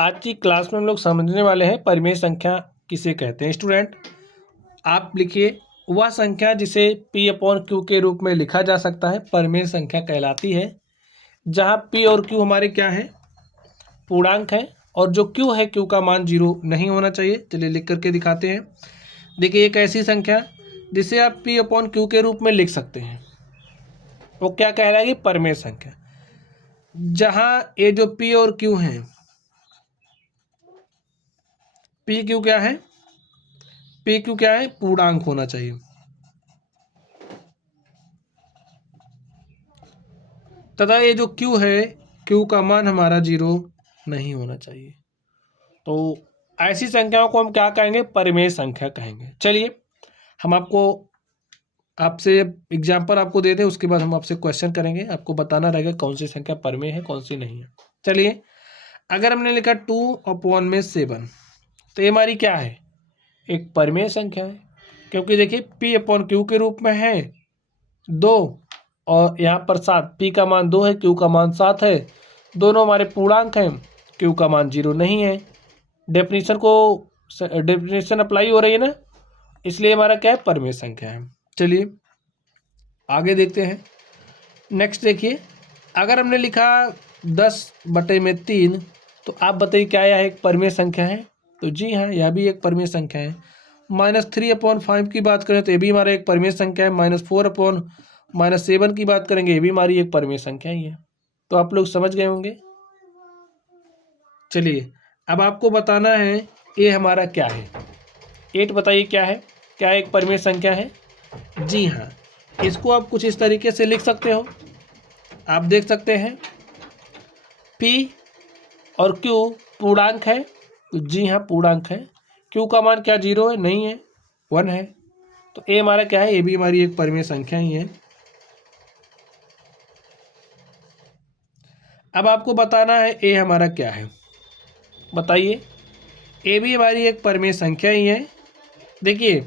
आज की क्लास में हम लोग समझने वाले हैं परिमेय संख्या किसे कहते हैं। स्टूडेंट आप लिखिए, वह संख्या जिसे P अपॉन Q के रूप में लिखा जा सकता है परिमेय संख्या कहलाती है, जहां P और Q हमारे क्या है, पूर्णांक है, और जो Q है Q का मान 0 नहीं होना चाहिए। चलिए लिख करके दिखाते हैं। देखिए एक ऐसी संख्या जिसे आप P अपॉन Q के रूप में लिख सकते हैं, वो क्या कहलाएगी, परिमेय संख्या। जहां ये जो P और Q हैं, P Q क्या है, P Q क्या है, पूर्णांक होना चाहिए। तथा ये जो Q है, Q का मान हमारा 0 नहीं होना चाहिए। तो ऐसी संख्याओं को हम क्या कहेंगे, परिमेय संख्या कहेंगे। चलिए हम आपसे एग्जाम्पल आपको देते हैं, उसके बाद हम आपसे क्वेश्चन करेंगे। आपको बताना रहेगा कौन सी संख्या परिमेय है कौन सी नहीं है। चलिए अगर हमने लिखा 2/7, तो ये हमारी क्या है, एक परिमेय संख्या है, क्योंकि देखिए P अपॉन Q के रूप में है 2 और यहाँ पर 7। P का मान 2 है, Q का मान 7 है, दोनों हमारे पूर्णांक हैं, Q का मान 0 नहीं है। डेफिनेशन अप्लाई हो रही है ना, इसलिए हमारा क्या है, परिमेय संख्या है। चलिए आगे देखते हैं। नेक्स्ट देखिए, अगर हमने लिखा 10/3, तो आप बताइए क्या यह एक परिमेय संख्या है। तो जी हाँ, यह भी एक परिमेय संख्या है। -3/5 की बात करें तो ये भी हमारा एक परिमेय संख्या है। -4/7 की बात करेंगे, ये भी हमारी एक परिमेय संख्या ही है। तो आप लोग समझ गए होंगे। चलिए अब आपको बताना है ये हमारा क्या है। 8 बताइए क्या है, क्या एक परिमेय संख्या है। जी हाँ, इसको आप कुछ इस तरीके से लिख सकते हो। आप देख सकते हैं P और Q पूर्णांक है, तो जी हाँ पूर्णांक है। Q का मान क्या 0 है, नहीं है, 1 है। तो A हमारा क्या है, ये भी हमारी एक परिमेय संख्या ही है। अब आपको बताना है A हमारा क्या है, बताइए। A भी हमारी एक परिमेय संख्या ही है। देखिए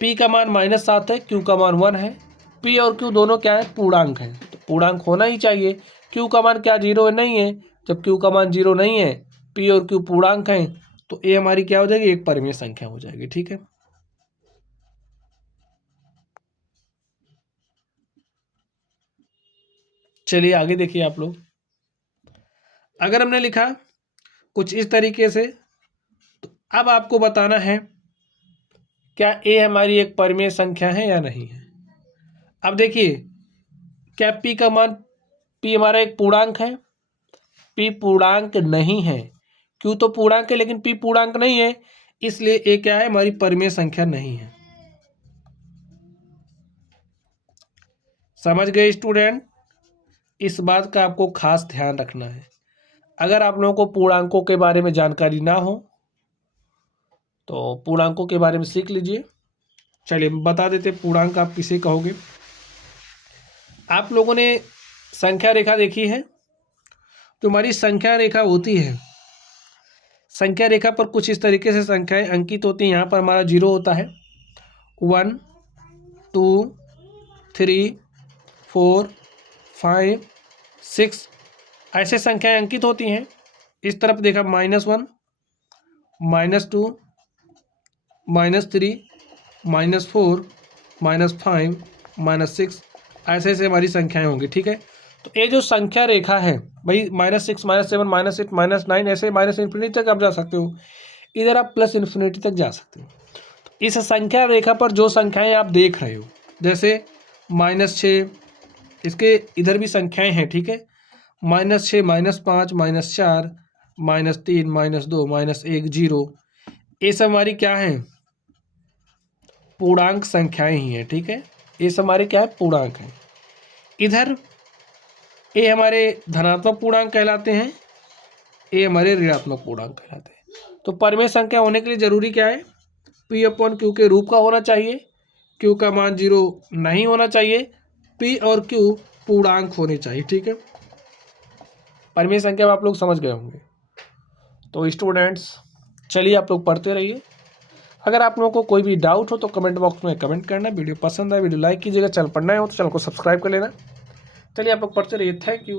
P का मान -7 है, Q का मान 1 है। P और Q दोनों क्या है, पूर्णांक हैं, तो पूर्णांक होना ही चाहिए। Q का मान क्या 0 नहीं है, जब Q का मान 0 नहीं है, P और Q पूर्णांक हैं, तो A हमारी क्या हो जाएगी, एक परिमेय संख्या हो जाएगी। ठीक है, चलिए आगे देखिए आप लोग। अगर हमने लिखा कुछ इस तरीके से, तो अब आपको बताना है क्या A हमारी एक परिमेय संख्या है या नहीं है। अब देखिए क्या P का मान, P हमारा एक पूर्णांक है, P पूर्णांक नहीं है। Q तो पूर्णांक है लेकिन P पूर्णांक नहीं है, इसलिए A क्या है, हमारी परिमेय संख्या नहीं है। समझ गए स्टूडेंट। इस बात का आपको खास ध्यान रखना है। अगर आप लोगों को पूर्णांकों के बारे में जानकारी ना हो तो पूर्णांकों के बारे में सीख लीजिए। चलिए बता देते पूर्णांक आप किसे कहोगे। आप लोगों ने संख्या रेखा देखी है, जो हमारी संख्या रेखा होती है, संख्या रेखा पर कुछ इस तरीके से संख्याएं अंकित होती हैं। यहाँ पर हमारा 0 होता है, 1 2 3 4 5 6 ऐसे संख्याएं अंकित होती हैं। इस तरफ देखा -1 -2 -3 -4 -5 -6 ऐसे ऐसे हमारी संख्याएं होंगी। ठीक है, तो ये जो संख्या रेखा है भाई, -6 -7 -8 -9 ऐसे -∞ तक आप जा सकते हो, इधर आप +∞ तक जा सकते हो। इस संख्या रेखा पर जो संख्याएं आप देख रहे हो, जैसे -6, इसके इधर भी संख्याएं हैं। ठीक है, -6 -5 -4 -3 -2 -1 0, ये सब हमारी क्या है, पूर्णांक संख्याएं ही हैं। ठीक है, ये सब हमारे क्या है, पूर्णांक हैं। इधर ये हमारे धनात्मक पूर्णांक कहलाते हैं, ये हमारे ऋणात्मक पूर्णांक कहलाते हैं। तो परिमेय संख्या होने के लिए जरूरी क्या है, P अपॉन Q के रूप का होना चाहिए, Q का मान 0 नहीं होना चाहिए, P और Q पूर्णांक होने चाहिए। ठीक है, परिमेय संख्या आप लोग समझ गए होंगे। तो स्टूडेंट्स चलिए आप लोग पढ़ते रहिए। अगर आप लोगों को कोई भी डाउट हो तो कमेंट बॉक्स में कमेंट करना। वीडियो पसंद आए वीडियो लाइक कीजिएगा, चैनल पर नए हो तो चैनल को सब्सक्राइब कर लेना। चलिए आप लोग पढ़ते रहिए। Thank you.